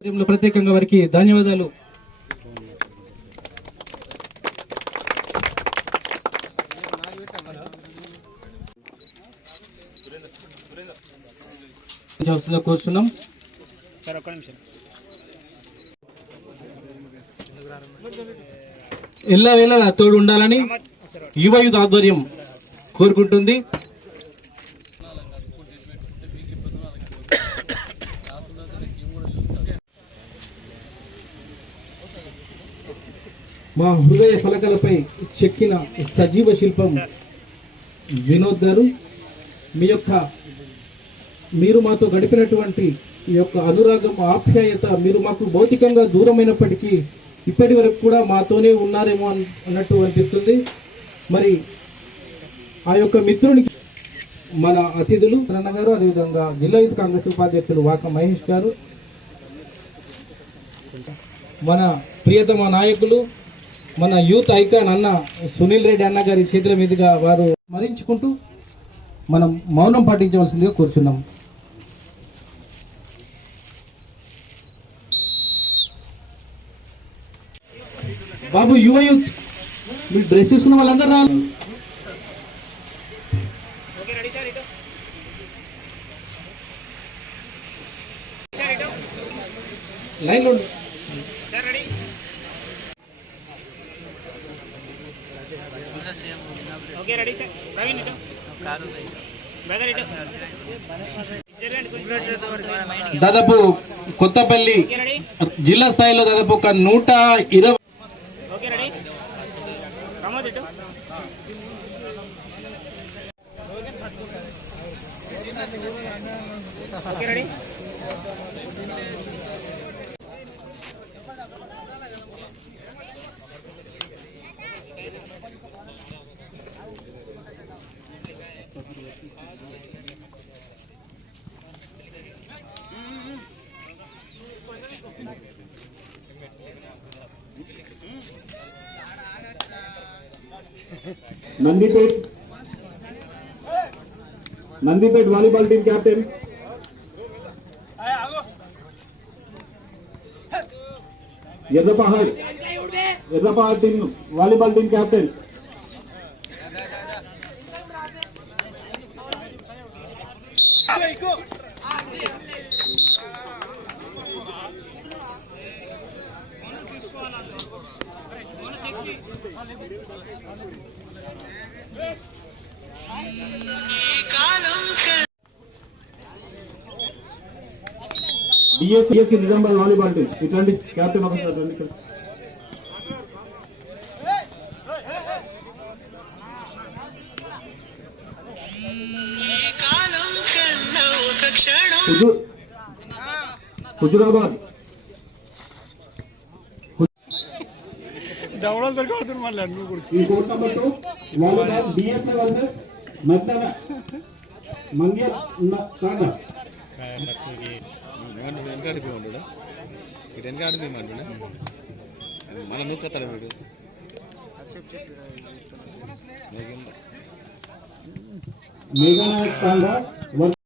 ప్రత్యేకంగా వారికి ధన్యవాదాలు. కోరుతున్నాం సార్ ఒక్క నిమిషం. ఎల్ల వేళ తోడు ఉండాలని యువ యూత్ ఆధ్వర్యం కోరుకుంటుంది. మా హృదయ ఫలకాలపై చెక్కిన సజీవ శిల్పం వినోద్ గారు. మీ యొక్క మీరు మాతో గడిపినటువంటి ఈ యొక్క అనురాగం ఆప్యాయత మీరు మాకు భౌతికంగా దూరమైనప్పటికీ ఇప్పటి వరకు కూడా మాతోనే ఉన్నారేమో అన్నట్టు అనిపిస్తుంది. మరి ఆ యొక్క మిత్రునికి మన అతిథులు రన్న గారు అదేవిధంగా జిల్లా యూత్ కాంగ్రెస్ ఉపాధ్యక్షులు వాక మహేష్ గారు మన ప్రియతమ నాయకులు మన యూత్ ఐకాన్ అన్న సునీల్ రెడ్డి అన్న గారి చేతుల మీదుగా వారు స్మరించుకుంటూ మనం మౌనం పాటించవలసిందిగా కోరుచున్నాం. బాబు యువ యూత్ మీరు డ్రెస్ తీసుకున్న వాళ్ళందరూ రావాలి. ఓకే రెడీ సార్ లైన్లో ఉండు. Sir ready okay ready sir Praveen ఇటు. బ్రదర్ ఇటు. దాదాపు కొత్తపల్లి జిల్లా స్థాయిలో దాదాపు ఒక నూట ఇరవై ఓకే రెడీ ప్రమోద్ ఇటు. Okay ready Nandipet Nandipet volleyball team captain Errapahad Errapahad team volleyball team captain DSC DSC Nizamabad volleyball team ఇట్లాంటి కెప్టెన్ ఒకసారి రండి హుజురాబాద్. దవడలు దొరకడుతుంది మళ్ళీ నువ్వు కూడా ఈ court number two volleyball DSC versus మగ్నవ Mangya కాగా వెనకాడిపోయి ఉంటాడా ఇటు వెనకాడిపోయమంటున్నా మన నూకతాడు వీడు మేఘనాయక్ కాగా